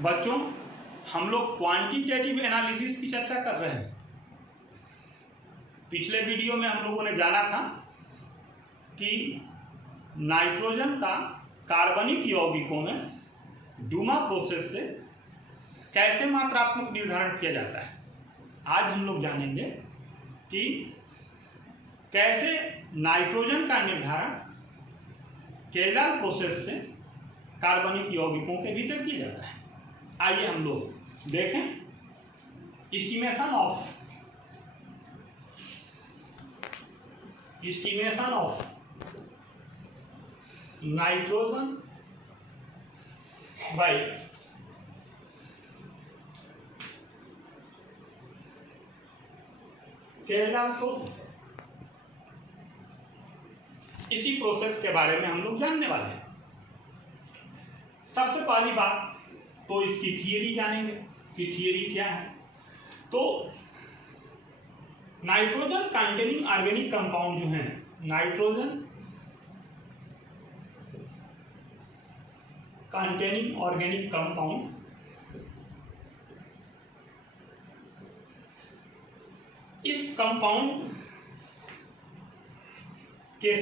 बच्चों, हम लोग क्वांटिटेटिव एनालिसिस की चर्चा कर रहे हैं। पिछले वीडियो में हम लोगों ने जाना था कि नाइट्रोजन का कार्बनिक यौगिकों में डूमा प्रोसेस से कैसे मात्रात्मक निर्धारण किया जाता है। आज हम लोग जानेंगे कि कैसे नाइट्रोजन का निर्धारण केल्डार प्रोसेस से कार्बनिक यौगिकों के भीतर किया जाता है। आइए हम लोग देखें estimation of nitrogen by Kjeldahl process. इसी प्रोसेस के बारे में हम लोग जानने वाले हैं। सबसे पहली बात तो इसकी थियरी जानेंगे कि थियरी क्या है। तो नाइट्रोजन कंटेनिंग ऑर्गेनिक कंपाउंड जो है, नाइट्रोजन कंटेनिंग ऑर्गेनिक कंपाउंड इस कंपाउंड के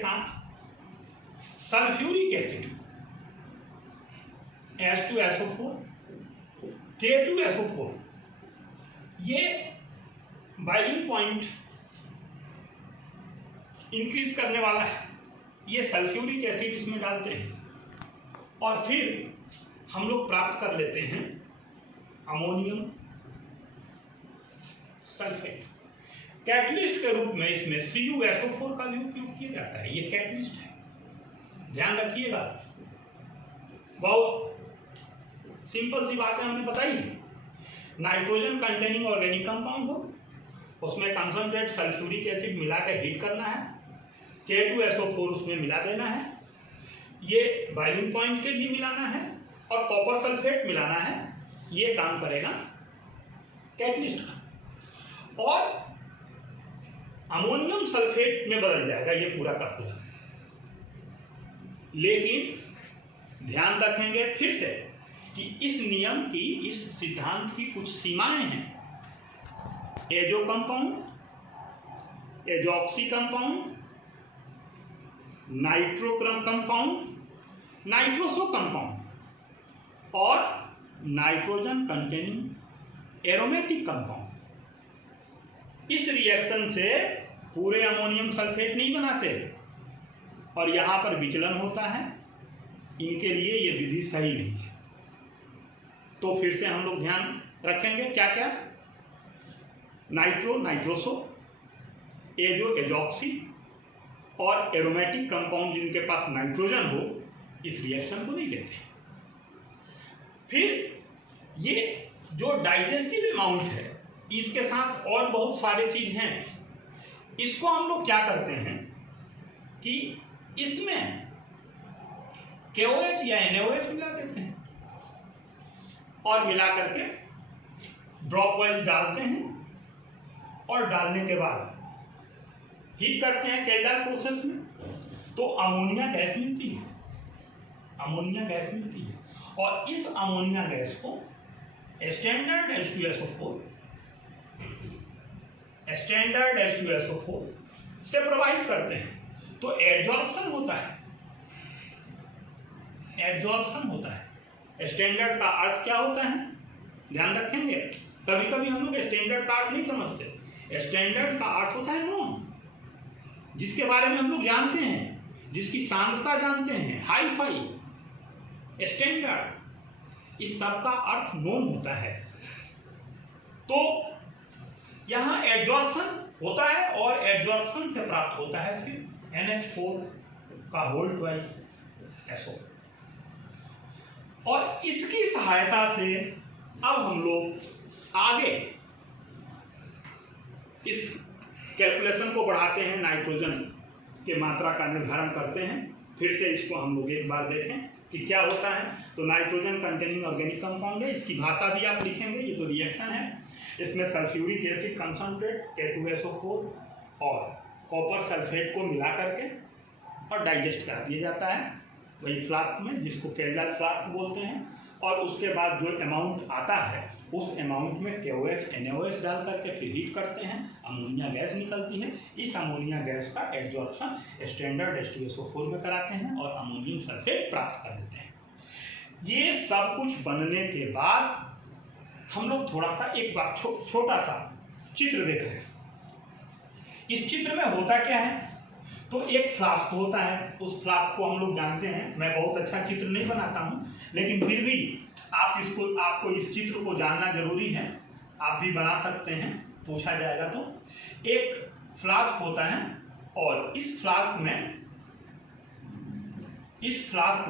साथ सल्फ्यूरिक एसिड H2SO4 K2SO4 ये बॉइलिंग पॉइंट इंक्रीज करने वाला है। ये सल्फ्यूरिक एसिड इसमें डालते हैं और फिर हम लोग प्राप्त कर लेते हैं अमोनियम सल्फेट। कैटलिस्ट के रूप में इसमें CuSO4 का भी उपयोग किया जाता है। ये कैटलिस्ट है, ध्यान रखिएगा। बहुत सिंपल सी बात है, हमने बताई। नाइट्रोजन कंटेनिंग ऑर्गेनिक कंपाउंड हो, उसमें कंसंट्रेट सल्फ्यूरिक एसिड मिला के हीट करना है, K2SO4 उसमें मिला देना है, ये बॉइलिंग पॉइंट के लिए मिलाना है और कॉपर सल्फेट मिलाना है। ये काम करेगा कैटलिस्ट का और अमोनियम सल्फेट में बदल जाएगा ये पूरा का पूरा। लेकिन ध्यान रखेंगे फिर से कि इस नियम की, इस सिद्धांत की कुछ सीमाएं हैं। एजो कंपाउंड, एजॉक्सी कंपाउंड, नाइट्रोक्रम कंपाउंड, नाइट्रोसो कंपाउंड और नाइट्रोजन कंटेनिंग एरोमेटिक कंपाउंड। इस रिएक्शन से पूरे अमोनियम सल्फेट नहीं बनाते और यहाँ पर विचलन होता है। इनके लिए ये विधि सही नहीं है। तो फिर से हम लोग ध्यान रखेंगे क्या क्या, नाइट्रो, नाइट्रोसो, एजो, एजॉक्सी और एरोमेटिक कंपाउंड जिनके पास नाइट्रोजन हो इस रिएक्शन को नहीं देते। फिर ये जो डाइजेस्टिव अमाउंट है इसके साथ और बहुत सारे चीज हैं। इसको हम लोग क्या करते हैं कि इसमें KOH या NaOH मिला देते हैं और मिला करके ड्रॉप वाइज डालते हैं और डालने के बाद हीट करते हैं केल्डार प्रोसेस में, तो अमोनिया गैस मिलती है। अमोनिया गैस मिलती है और इस अमोनिया गैस को स्टैंडर्ड H2SO4 से प्रवाहित करते हैं। तो एड्जॉर्प्शन होता है। स्टैंडर्ड का अर्थ क्या होता है, ध्यान रखेंगे। कभी कभी हम लोग स्टैंडर्ड का अर्थ नहीं समझते। स्टैंडर्ड का अर्थ होता है नॉन, जिसके बारे में हम लोग जानते हैं, जिसकी सांद्रता जानते हैं, हाई फाई स्टैंडर्ड, इस सब का अर्थ नोन होता है। तो यहाँ एड्जॉर्प्शन होता है और एड्जॉर्प्शन से प्राप्त होता है फिर NH4 का होल ट्वाइस SO। और इसकी सहायता से अब हम लोग आगे इस कैलकुलेशन को बढ़ाते हैं, नाइट्रोजन के मात्रा का निर्धारण करते हैं। फिर से इसको हम लोग एक बार देखें कि क्या होता है। तो नाइट्रोजन कंटेनिंग ऑर्गेनिक कंपाउंड है, इसकी भाषा भी आप लिखेंगे। ये तो रिएक्शन है, इसमें सल्फ्यूरिक एसिड कंसंट्रेट K2SO4 और कॉपर सल्फेट को मिला करके और डाइजेस्ट कर दिया जाता है वही फ्लास्क में, जिसको कैंडल फ्लास्क बोलते हैं। और उसके बाद जो अमाउंट आता है उस अमाउंट में KOH NaOH डाल करके फिर हीट करते हैं, अमोनिया गैस निकलती है। इस अमोनिया गैस का एब्जॉर्प्शन स्टैंडर्ड H2SO4 में कराते हैं और अमोनियम सल्फेट प्राप्त कर देते हैं। ये सब कुछ बनने के बाद हम लोग थोड़ा सा एक बार छोटा सा चित्र देख रहे हैं। इस चित्र में होता क्या है, तो एक फ्लास्क होता है, उस फ्लास्क को हम लोग जानते हैं। मैं बहुत अच्छा चित्र नहीं बनाता हूँ, लेकिन फिर भी आपको इस चित्र को जानना जरूरी है। आप भी बना सकते हैं, पूछा जाएगा तो। एक फ्लास्क होता है और इस फ्लास्क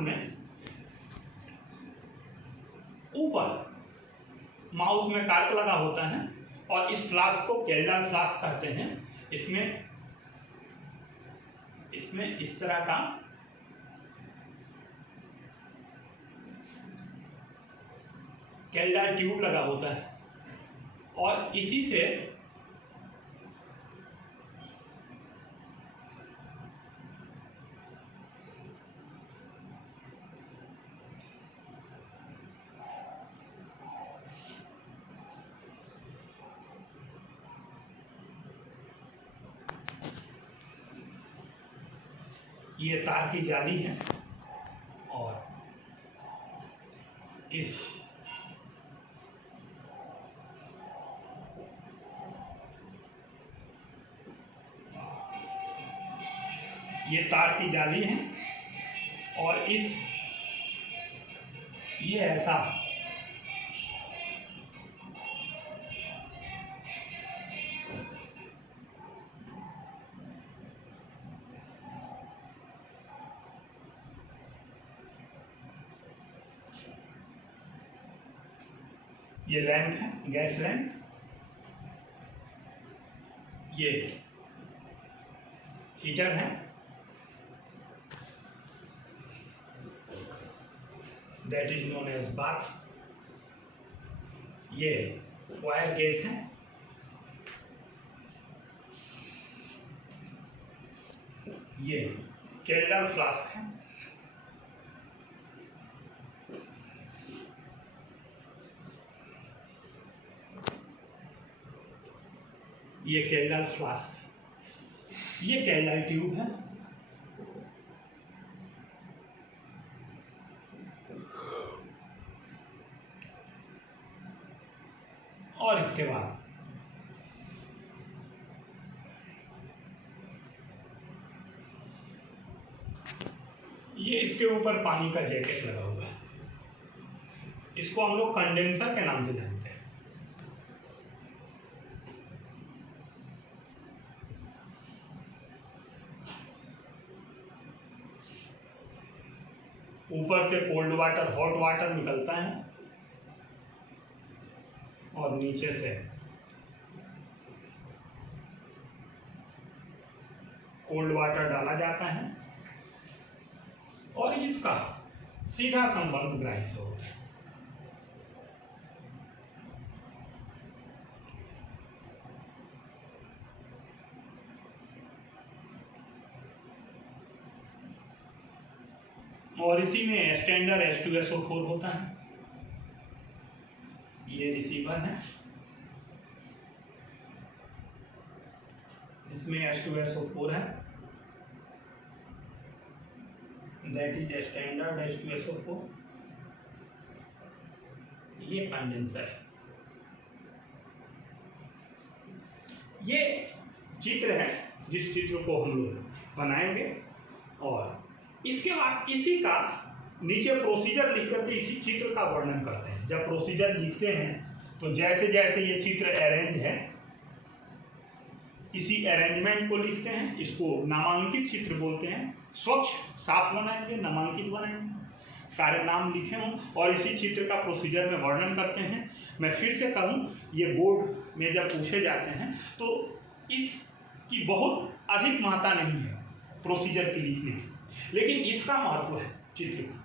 में ऊपर माउथ में कार्क लगा होता है और इस फ्लास्क को कैल्डर फ्लास्क कहते हैं। इसमें इस तरह का कैल्डर ट्यूब लगा होता है और इसी से ये तार की जाली है और ये तार की जाली है और ये ऐसा ये लैंप है, गैस लैंप। ये हीटर है, that is known as bath. ये वायर गैस है, ये कैल्डर फ्लास्क है, ये कैल्डर फ्लास्क है, ये कैल्डर ट्यूब है, और इसके बाद ये इसके ऊपर पानी का जैकेट लगा हुआ है। इसको हम लोग कंडेंसर के नाम से जानते हैं। ऊपर से कोल्ड वाटर, हॉट वाटर निकलता है और नीचे से कोल्ड वाटर डाला जाता है और इसका सीधा संबंध ग्राही से होता है। और इसी में स्टैंडर्ड H2SO4 होता है। ये रिसीवर है, इसमें H2SO4 है, दैट इज स्टैंडर्ड H2SO4। ये कंडेंसर है। ये चित्र है जिस चित्र को हम लोग बनाएंगे और इसके बाद इसी का नीचे प्रोसीजर लिख करके इसी चित्र का वर्णन करते हैं। जब प्रोसीजर लिखते हैं तो जैसे जैसे ये चित्र अरेंज है, इसी अरेंजमेंट को लिखते हैं। इसको नामांकित चित्र बोलते हैं। स्वच्छ साफ बनाएंगे, नामांकित बनाएंगे, सारे नाम लिखे हों और इसी चित्र का प्रोसीजर में वर्णन करते हैं। मैं फिर से कहूँ, ये बोर्ड में जब पूछे जाते हैं तो इसकी बहुत अधिक महत्ता नहीं है प्रोसीजर के लिखने की, लेकिन इसका महत्व है चित्र का।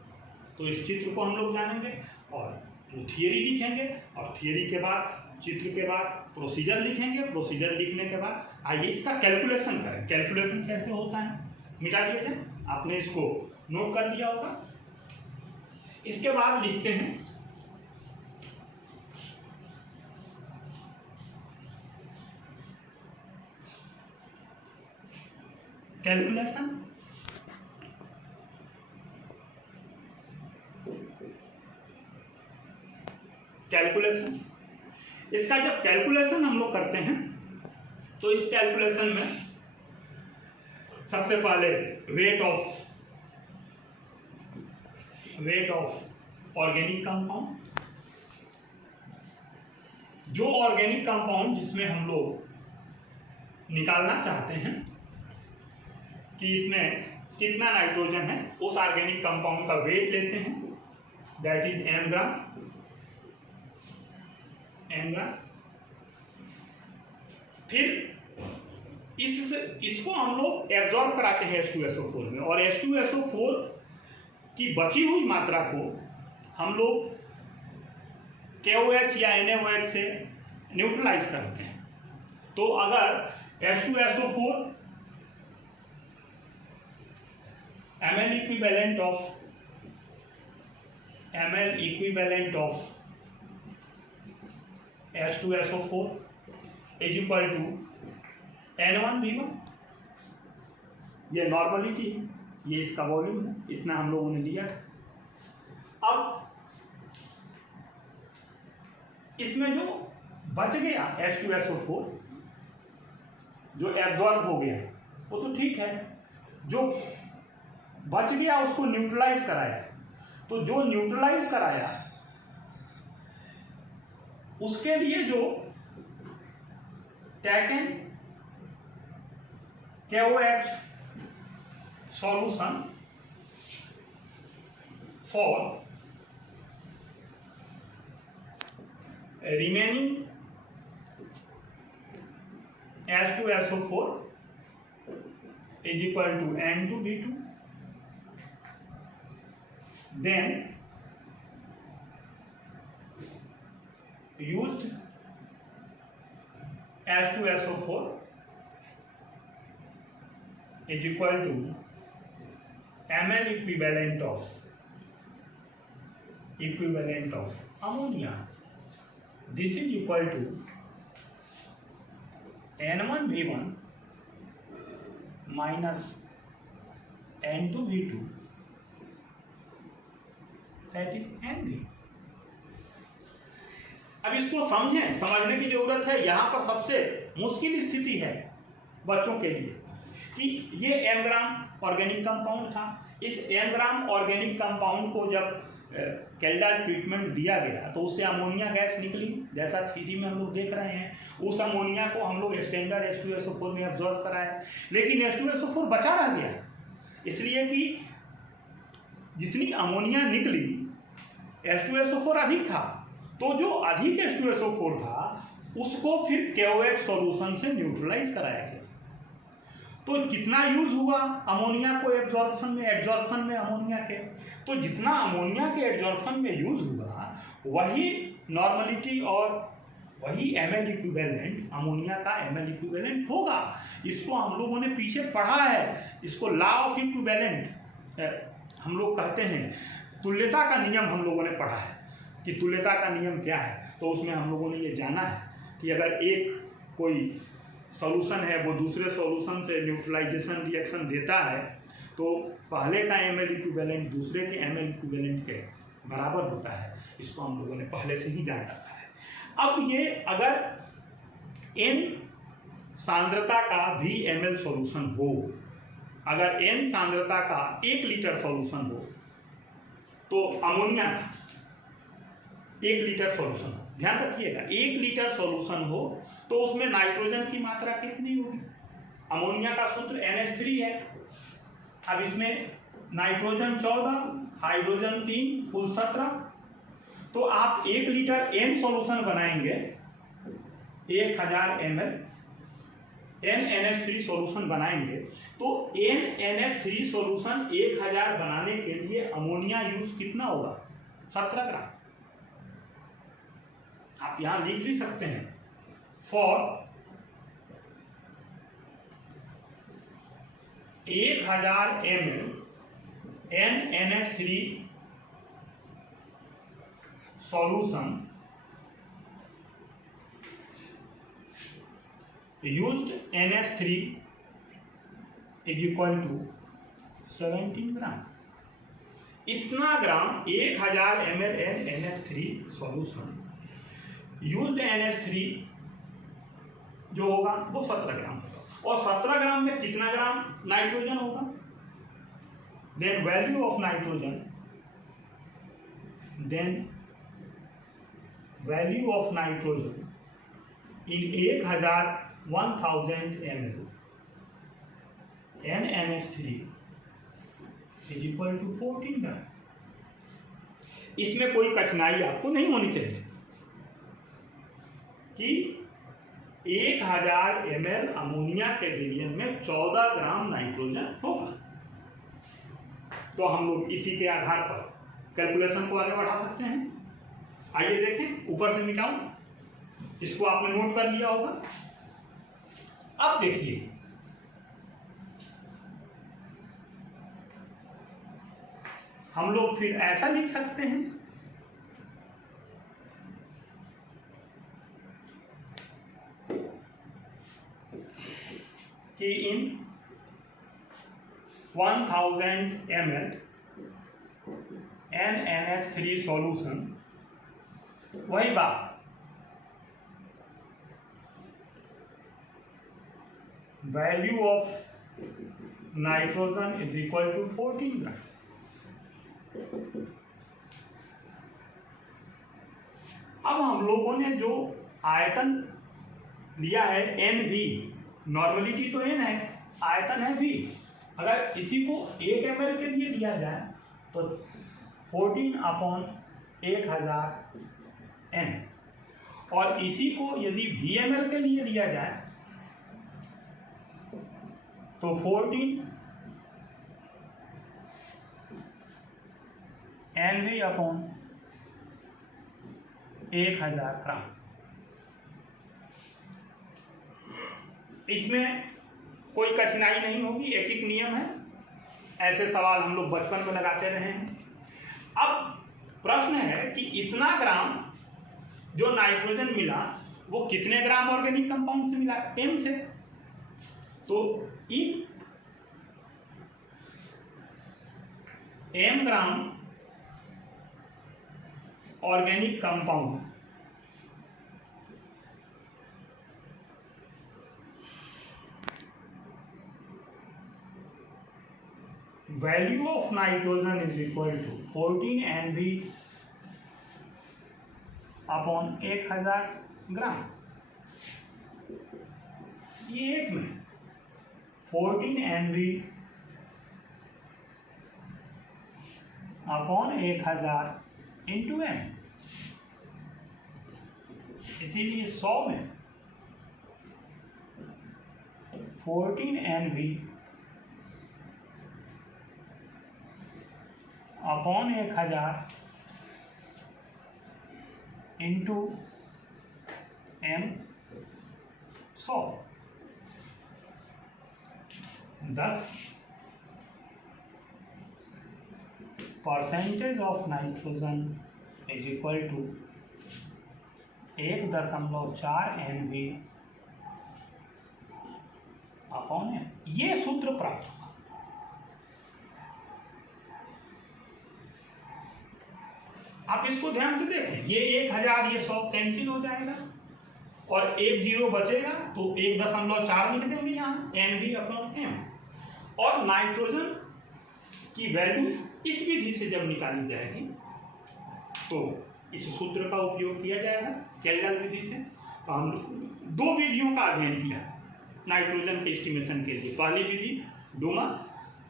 तो इस चित्र को हम लोग जानेंगे और थियरी लिखेंगे और थियरी के बाद, चित्र के बाद प्रोसीजर लिखेंगे। प्रोसीजर लिखने के बाद आइए इसका कैलकुलेशन करें। कैलकुलेशन कैसे होता है मिटा दिए थे, आपने इसको नोट कर लिया होगा। इसके बाद लिखते हैं कैलकुलेशन। कैलकुलेशन, इसका जब कैलकुलेशन हम लोग करते हैं तो इस कैलकुलेशन में सबसे पहले वेट ऑफ ऑर्गेनिक कंपाउंड, जो ऑर्गेनिक कंपाउंड जिसमें हम लोग निकालना चाहते हैं कि इसमें कितना नाइट्रोजन है, उस ऑर्गेनिक कंपाउंड का वेट लेते हैं, दैट इज m ग्राम। फिर इसको हम लोग एब्जॉर्ब कराते हैं H2SO4 में, और H2SO4 की बची हुई मात्रा को हम लोग KOH या NaOH से न्यूट्रलाइज करते हैं। तो अगर H2SO4 ml equivalent of H2SO4 is equal to N1V1, ये नॉर्मलिटी है, ये इसका वॉल्यूम है, इतना हम लोगों ने लिया था। अब इसमें जो बच गया H2SO4 जो एब्जॉर्ब हो गया वो तो ठीक है, जो बच गया उसको न्यूट्रलाइज कराया, तो जो न्यूट्रलाइज कराया उसके लिए जो taken KOH solution for remaining H2SO4 is equal to N2V2, then used H2SO4 is equal to ml equivalent of ammonia. This is equal to N1V1 minus N2V2, that is Nv। अब इसको समझें, समझने की जरूरत है। यहाँ पर सबसे मुश्किल स्थिति है बच्चों के लिए कि ये m ग्राम ऑर्गेनिक कंपाउंड था, इस m ग्राम ऑर्गेनिक कंपाउंड को जब कैल्डाइट ट्रीटमेंट दिया गया तो उससे अमोनिया गैस निकली, जैसा थ्योरी में हम लोग देख रहे हैं। उस अमोनिया को हम लोग स्टैंडर्ड H2SO4 में एब्जॉर्ब कराया, लेकिन H2SO4 बचा रह गया, इसलिए कि जितनी अमोनिया निकली H2SO4 अधिक था, तो जो अधिक H2SO4 था उसको फिर KOH सॉल्यूशन से न्यूट्रलाइज कराया गया। तो कितना यूज हुआ अमोनिया को एब्जॉर्प्शन में अमोनिया के, तो जितना अमोनिया के एब्जॉर्प्शन में यूज हुआ वही नॉर्मलिटी और वही ml इक्विवेलेंट, अमोनिया का ml इक्विवेलेंट होगा। इसको हम लोगों ने पीछे पढ़ा है, इसको लॉ ऑफ इक्विवेलेंट हम लोग कहते हैं, तुल्यता का नियम हम लोगों ने पढ़ा है कि तुल्यता का नियम क्या है। तो उसमें हम लोगों ने ये जाना है कि अगर एक कोई सॉल्यूशन है वो दूसरे सॉल्यूशन से न्यूट्रलाइजेशन रिएक्शन देता है तो पहले का ml इक्विवेलेंट दूसरे के ml इक्विवेलेंट के बराबर होता है। इसको हम लोगों ने पहले से ही जान रखा है। अब ये अगर n सांद्रता का भी ml सॉल्यूशन हो, अगर n सांद्रता का 1 लीटर सॉल्यूशन हो तो अमोनिया 1 लीटर सॉल्यूशन हो, ध्यान रखिएगा 1 लीटर सॉल्यूशन हो तो उसमें नाइट्रोजन की मात्रा कितनी होगी। अमोनिया का सूत्र NH3 है। अब इसमें नाइट्रोजन 14, हाइड्रोजन 3, कुल 17। तो आप 1 लीटर n सॉल्यूशन बनाएंगे 1000 ml NNH3 सॉल्यूशन बनाएंगे, तो NNH3 सॉल्यूशन 1000 बनाने के लिए अमोनिया यूज कितना होगा, 17 ग्राम। आप यहां लिख भी सकते हैं, for 1000 ml NH3 solution used NH3 is equal to 17 ग्राम। इतना ग्राम 1000 ml NH3 solution used NH3 जो होगा वो 17 ग्राम होगा, और 17 ग्राम में कितना ग्राम नाइट्रोजन होगा। Then value of nitrogen, in 1000 ml NH3 is equal to 14 gram. इसमें कोई कठिनाई आपको नहीं होनी चाहिए कि 1000 ml अमोनिया के विलयन में 14 ग्राम नाइट्रोजन होगा। तो हम लोग इसी के आधार पर कैलकुलेशन को आगे बढ़ा सकते हैं। आइए देखें, ऊपर से मिटाऊं, इसको आपने नोट कर लिया होगा। अब देखिए, हम लोग फिर ऐसा लिख सकते हैं कि इन 1000 ml NH3 सॉल्यूशन, वही बात, value of nitrogen is equal to 14 gram. अब हम लोगों ने जो आयतन लिया है NV, नॉर्मलिटी तो N है, आयतन है V। अगर इसी को 1 ml के लिए दिया जाए तो 14/1000 N, और इसी को यदि Vml के लिए दिया जाए तो 14 NV/1000 ग्राम। इसमें कोई कठिनाई नहीं होगी, एक एक नियम है। ऐसे सवाल हम लोग बचपन में लगाते रहे हैं। अब प्रश्न है कि इतना ग्राम जो नाइट्रोजन मिला वो कितने ग्राम ऑर्गेनिक कंपाउंड से मिला, M से। तो in M gram organic compound value of nitrogen is equal to 14 NV/1000 gram. ये एक में 14 NV/1000 इंटू M, इसीलिए 100 में 14 NV/1000 into M 100, 10% of nitrogen is equal to 1.4 NV/M। ये सूत्र प्राप्त हुआ। आप इसको ध्यान से देखें, ये 1000 ये 100 कैंसिल हो जाएगा और 1 0 बचेगा, तो 1.4 लिख देंगे यहाँ NV/M। और नाइट्रोजन की वैल्यू इस विधि से जब निकाली जाएगी तो इस सूत्र का उपयोग किया जाएगा केल्डर विधि से। तो हम 2 विधियों का अध्ययन किया नाइट्रोजन के एस्टिमेशन के लिए, पहली विधि डोमा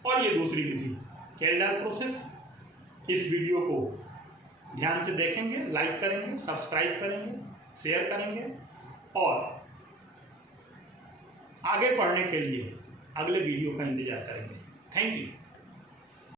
और ये दूसरी विधि केल्डर प्रोसेस। इस वीडियो को ध्यान से देखेंगे, लाइक करेंगे, सब्सक्राइब करेंगे, शेयर करेंगे, और आगे पढ़ने के लिए अगले वीडियो का इंतजार करेंगे। Thank you.